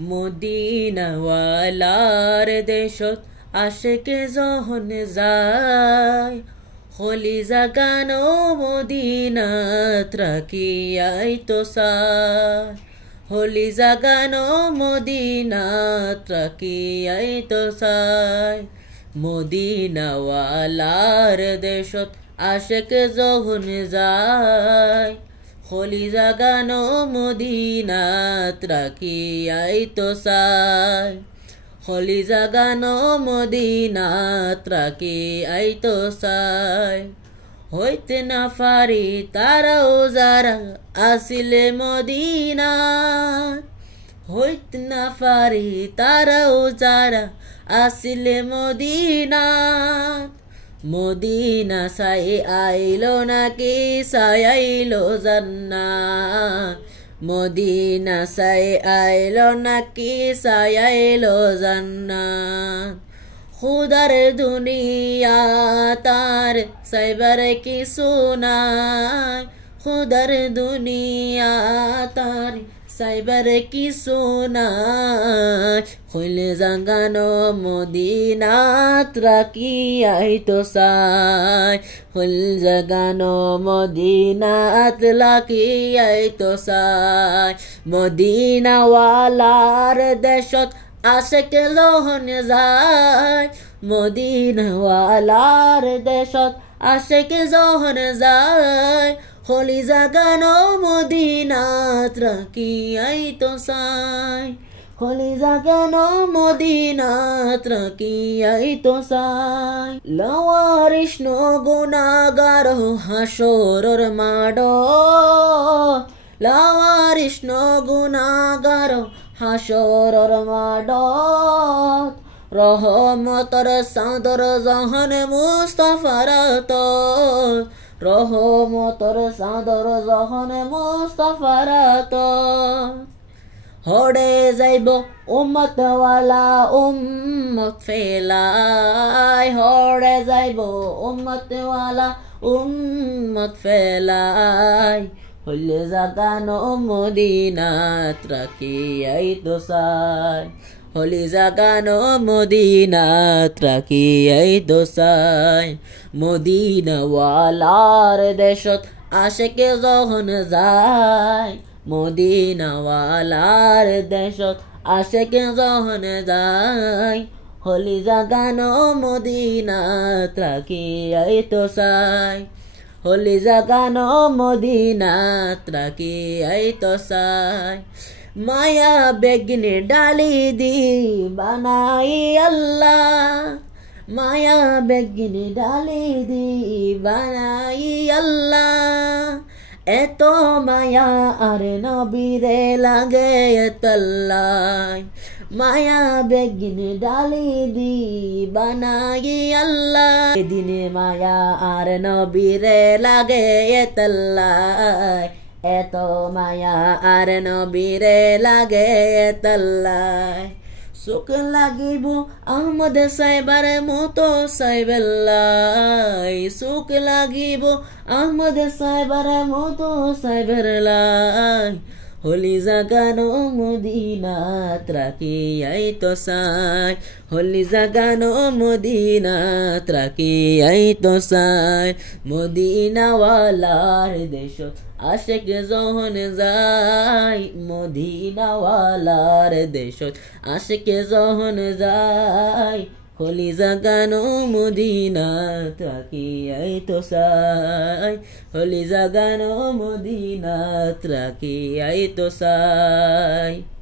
মদিনাওয়ালার দেশত আশেকে যখন যায় হলি জাগানো মদিনাত রাখিয়াই তো চায় হলি জাগানো মদিনাত রাখিয়াই তো চায় মদিনাওয়ালার দেশত আশেকে যখন যায় হলি জাগানো মদিনাত রাখিয়াই তো চায় হলি জাগানো মদিনাত রাখিয়াই তো চায় হইতে না পারি তারাও যারা আসিলে মদিনাত হইতে না পারি তারাও যারা আসিলে মদিনাত মদিনা সাই আইলো নাকি সাই আইলো জান্নাত মদিনা সাই আইলো নাকি সাই আইলো জান্নাত খুদার দুনিয়া তার সাইবার কিছু নাই খুদার দুনিয়া তার সাইবার কিছু নাই হইলে জাগানো মদিনাত রাখিয়াই তো চায় হইল জাগানো মদিনাত রাখিয়াই তো চায় মদিনাওয়ালার দেশত আশেকে যখন যায় মদিনাওয়ালার দেশত আশেকে যখন যায় হলি জাগানো মদিনাত রাখিয়াই তো চায় হলি জাগানো মদিনাত রাখিয়াই তো চায় লাওয়ারিস নো গুনাহগার হাসরের মাঠ লাওয়ারিস নো গুনাহগার হাসরের মাঠ রহমতর চাঁদর জাহান মুস্তাফার রহমতর চাঁদর জাহান মুস্তাফার হড়ে যাইব উম্মতওয়ালা উম্মত ফেলাই হড়ে যাইব উম্মতওয়ালা উম্মত ফেলাই হইলে জাগানো মদিনাত রাখিয়াই তো চায় হলি জাগানো মদিনাত রাখিয়াই তো চায় মদিনাওয়ালার দেশত আশেকে যখন যায় মদিনাওয়ালার দেশত আশেকে যখন যায় হলি জাগানো মদিনাত রাখিয়াই তো চায় হলি জাগানো মদিনাত রাখিয়াই তো চায় মায়া বেগনে ডালি দি বানাই আল্লাহ মায়া বেগনে ডালি দি বানাই আল্লাহ এত মায়া আর নবীরে লাগে তল্লাই মায়া বেগনে ডালি দি বানাই আল্লাহ দিনে মায়া আর নবীরে লাগে তল্লাই এত মায়া আর নবীরে লাগে তল্লাই সুখ লাগিব আহমদ সাইবার মতো সাইবেল্লাই সুখ লাগিব আহমদ সাইবার মতো সাইবেল্লাই হলি জাগানো মদিনাত রাখিয়াই তো চায় হলি জাগানো মদিনাত রাখিয়াই তো চায় মদিনাওয়ালার দেশত আশেকে যখন যায় মদিনাওয়ালার দেশত আশেকে যখন যায় হলি জাগানো মদিনাত রাখিয়াই তো চায় হলি জাগানো মদিনাত রাখিয়াই তো চায়।